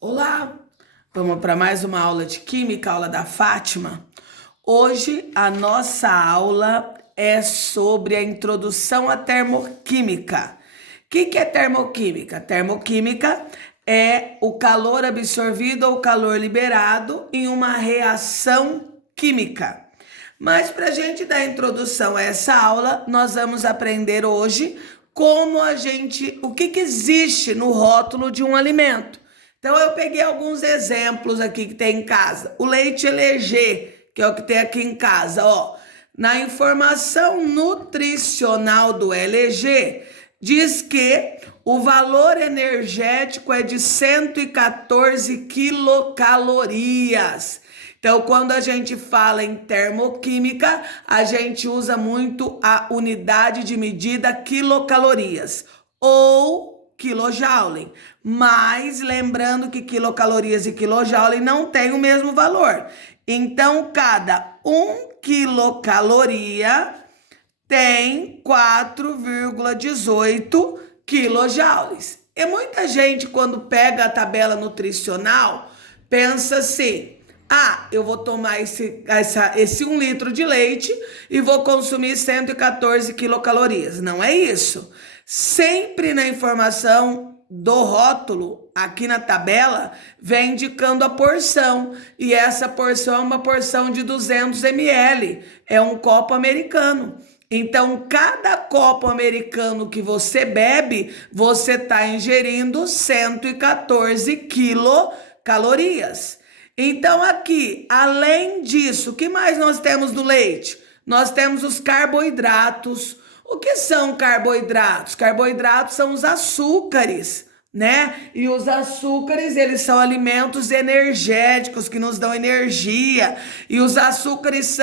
Olá, vamos para mais uma aula de Química, aula da Fátima. Hoje a nossa aula é sobre a introdução à termoquímica. O que é termoquímica? Termoquímica é o calor absorvido ou calor liberado em uma reação química. Mas para a gente dar introdução a essa aula, nós vamos aprender hoje o que existe no rótulo de um alimento. Então, eu peguei alguns exemplos aqui que tem em casa. O leite LG, que é o que tem aqui em casa, ó. Na informação nutricional do LG, diz que o valor energético é de 114 quilocalorias. Então, quando a gente fala em termoquímica, a gente usa muito a unidade de medida quilocalorias ou quilojoule, mas lembrando que quilocalorias e quilojoule não têm o mesmo valor. Então, cada 1 quilocaloria tem 4,18 quilojoules. E muita gente, quando pega a tabela nutricional, pensa assim: eu vou tomar esse 1 litro de leite e vou consumir 114 quilocalorias. Não é isso. Sempre na informação do rótulo, aqui na tabela, vem indicando a porção. E essa porção é uma porção de 200 ml. É um copo americano. Então, cada copo americano que você bebe, você está ingerindo 114 quilocalorias. Então, aqui, além disso, o que mais nós temos no leite? Nós temos os carboidratos. O que são carboidratos? Carboidratos são os açúcares, né? E os açúcares, eles são alimentos energéticos que nos dão energia. E os açúcares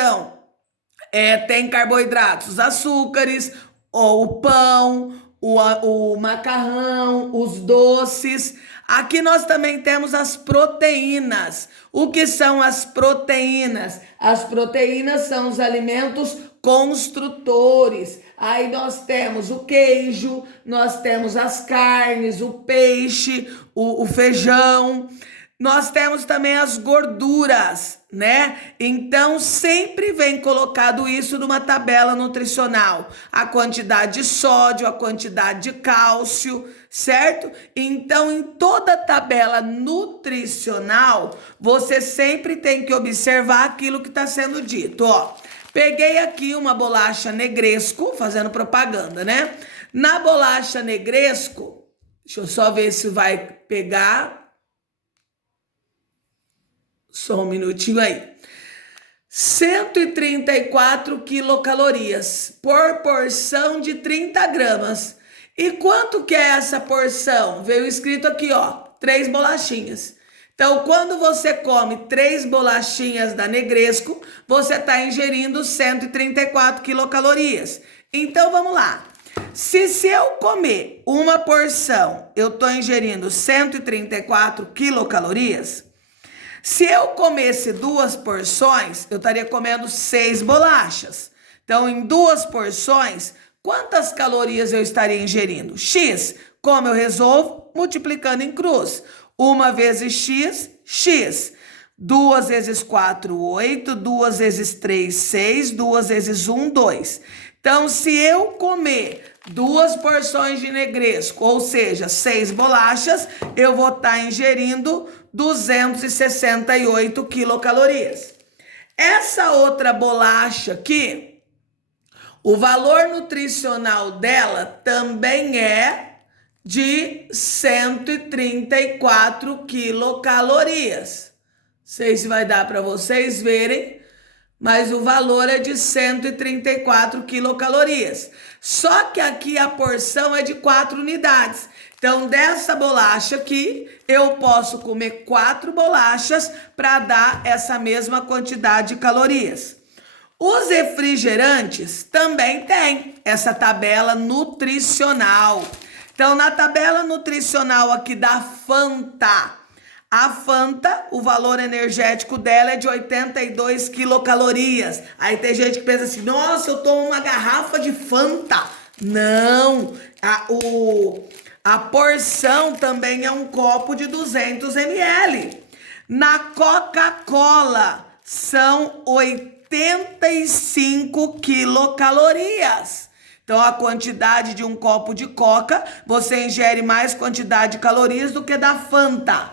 tem carboidratos, os açúcares, ou o pão, o macarrão, os doces. Aqui nós também temos as proteínas. O que são as proteínas? As proteínas são os alimentos construtores. Aí nós temos o queijo, nós temos as carnes, o peixe, o feijão. Nós temos também as gorduras, né? Então, sempre vem colocado isso numa tabela nutricional. A quantidade de sódio, a quantidade de cálcio, certo? Então, em toda tabela nutricional, você sempre tem que observar aquilo que está sendo dito, ó. Peguei aqui uma bolacha Negresco, fazendo propaganda, né? Na bolacha Negresco, deixa eu só ver se vai pegar. Só um minutinho aí. 134 quilocalorias por porção de 30 gramas. E quanto que é essa porção? Veio escrito aqui, ó, 3 bolachinhas. Então, quando você come 3 bolachinhas da Negresco, você está ingerindo 134 quilocalorias. Então, vamos lá. Se eu comer uma porção, eu estou ingerindo 134 quilocalorias. Se eu comesse 2 porções, eu estaria comendo 6 bolachas. Então, em 2 porções, quantas calorias eu estaria ingerindo? X. Como eu resolvo? Multiplicando em cruz. 1 vezes X, X. 2 vezes 4, 8. 2 vezes 3, 6. 2 vezes 1, 2. Então, se eu comer 2 porções de Negresco, ou seja, 6 bolachas, eu vou estar ingerindo 268 quilocalorias. Essa outra bolacha aqui, o valor nutricional dela também é de 134 quilocalorias. Não sei se vai dar para vocês verem, mas o valor é de 134 quilocalorias. Só que aqui a porção é de 4 unidades. Então, dessa bolacha aqui, eu posso comer 4 bolachas para dar essa mesma quantidade de calorias. Os refrigerantes também têm essa tabela nutricional. Então, na tabela nutricional aqui da Fanta, a Fanta, o valor energético dela é de 82 quilocalorias. Aí tem gente que pensa assim: nossa, eu tomo uma garrafa de Fanta. Não, A porção também é um copo de 200 ml. Na Coca-Cola são 85 quilocalorias. Então, a quantidade de um copo de Coca, você ingere mais quantidade de calorias do que da Fanta.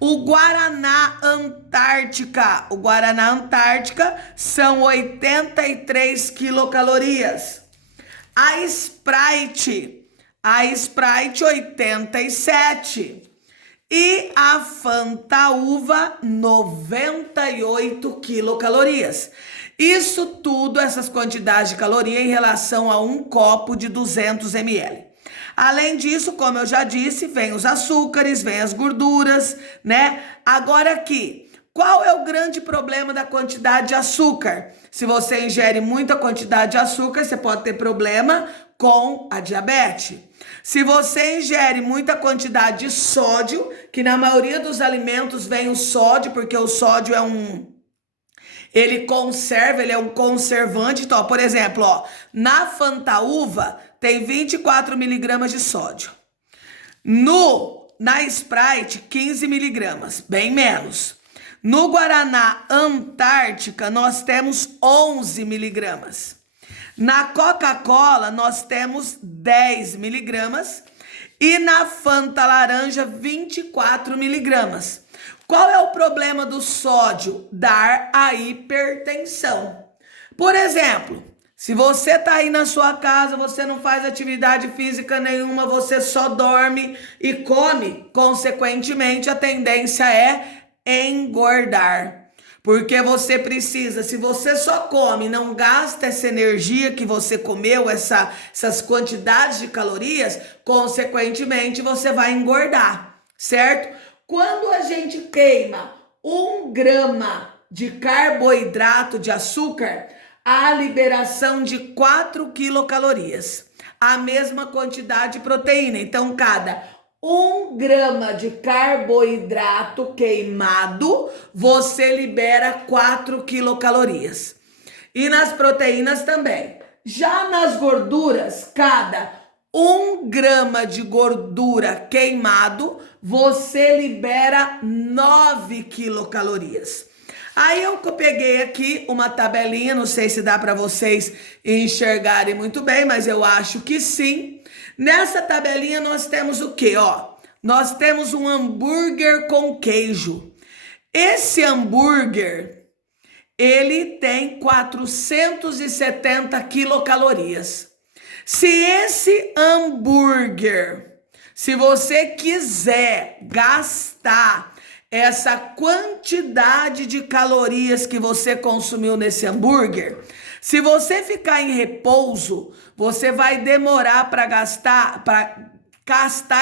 O Guaraná Antártica. O Guaraná Antártica são 83 quilocalorias. A Sprite 87. E a Fanta Uva, 98 quilocalorias. Isso tudo, essas quantidades de caloria em relação a um copo de 200 ml. Além disso, como eu já disse, vem os açúcares, vem as gorduras, né? Agora aqui, qual é o grande problema da quantidade de açúcar? Se você ingere muita quantidade de açúcar, você pode ter problema com a diabetes. Se você ingere muita quantidade de sódio, que na maioria dos alimentos vem o sódio, porque o sódio ele conserva, ele é um conservante. Então, por exemplo, na Fanta Uva tem 24 miligramas de sódio. Na Sprite, 15 miligramas, bem menos. No Guaraná Antártica, nós temos 11 miligramas. Na Coca-Cola, nós temos 10 miligramas. E na Fanta Laranja, 24 miligramas. Qual é o problema do sódio? Dar a hipertensão. Por exemplo, se você tá aí na sua casa, você não faz atividade física nenhuma, você só dorme e come, consequentemente, a tendência é engordar. Porque você precisa, se você só come, não gasta essa energia que você comeu, essas quantidades de calorias, consequentemente você vai engordar, certo? Quando a gente queima 1 grama de carboidrato de açúcar, há liberação de 4 quilocalorias, a mesma quantidade de proteína. Então, cada 1 grama de carboidrato queimado, você libera 4 quilocalorias. E nas proteínas também. Já nas gorduras, cada 1 grama de gordura queimado, você libera 9 quilocalorias. Aí eu peguei aqui uma tabelinha, não sei se dá para vocês enxergarem muito bem, mas eu acho que sim. Nessa tabelinha nós temos o quê? Nós temos um hambúrguer com queijo. Esse hambúrguer, ele tem 470 quilocalorias. Se esse hambúrguer, se você quiser gastar essa quantidade de calorias que você consumiu nesse hambúrguer, se você ficar em repouso, você vai demorar para gastar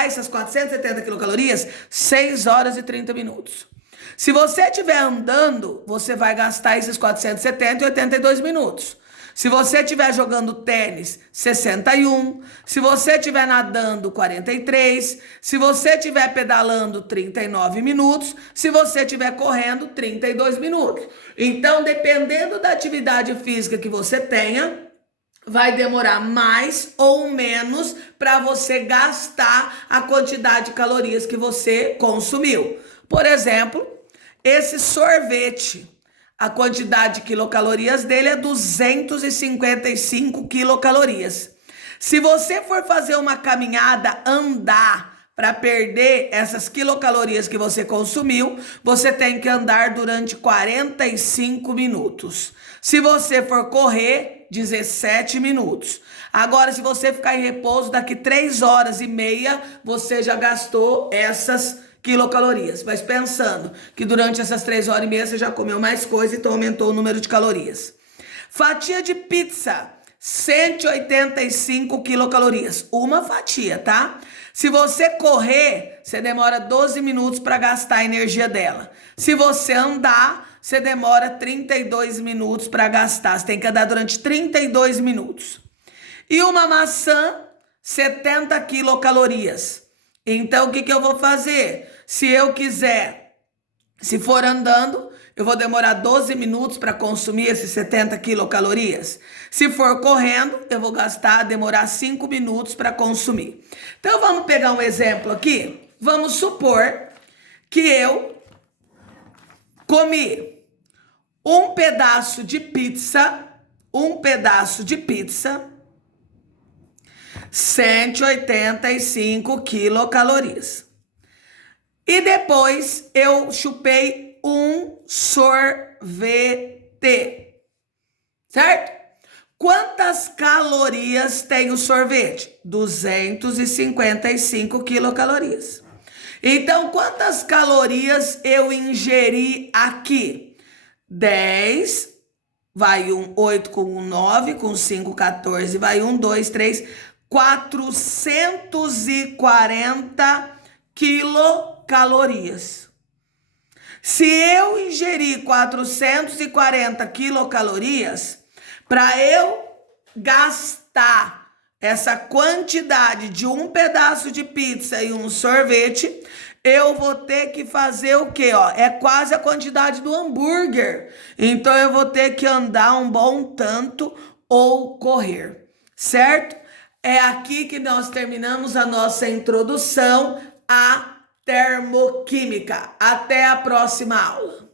essas 470 quilocalorias 6 horas e 30 minutos. Se você estiver andando, você vai gastar esses 470 em 82 minutos. Se você estiver jogando tênis, 61. Se você estiver nadando, 43. Se você estiver pedalando, 39 minutos. Se você estiver correndo, 32 minutos. Então, dependendo da atividade física que você tenha, vai demorar mais ou menos para você gastar a quantidade de calorias que você consumiu. Por exemplo, esse sorvete. A quantidade de quilocalorias dele é 255 quilocalorias. Se você for fazer uma caminhada, andar para perder essas quilocalorias que você consumiu, você tem que andar durante 45 minutos. Se você for correr, 17 minutos. Agora, se você ficar em repouso, daqui 3 horas e meia, você já gastou essas quilocalorias, mas pensando que durante essas 3 horas e meia você já comeu mais coisa, então aumentou o número de calorias. Fatia de pizza, 185 quilocalorias, uma fatia, tá? Se você correr, você demora 12 minutos para gastar a energia dela. Se você andar, você demora 32 minutos para gastar, você tem que andar durante 32 minutos. E uma maçã, 70 quilocalorias. Então, o que eu vou fazer? Se eu quiser, se for andando, eu vou demorar 12 minutos para consumir esses 70 quilocalorias. Se for correndo, eu vou demorar 5 minutos para consumir. Então vamos pegar um exemplo aqui. Vamos supor que eu comi um pedaço de pizza, 185 quilocalorias. E depois eu chupei um sorvete, certo? Quantas calorias tem o sorvete? 255 quilocalorias. Então, quantas calorias eu ingeri aqui? 10, vai 8 com 9, com 5, 14, vai 1, 2, 3, 440 quilocalorias. Se eu ingerir 440 quilocalorias, para eu gastar essa quantidade de um pedaço de pizza e um sorvete, eu vou ter que fazer o quê? É quase a quantidade do hambúrguer. Então, eu vou ter que andar um bom tanto ou correr, certo? É aqui que nós terminamos a nossa introdução à termoquímica. Até a próxima aula.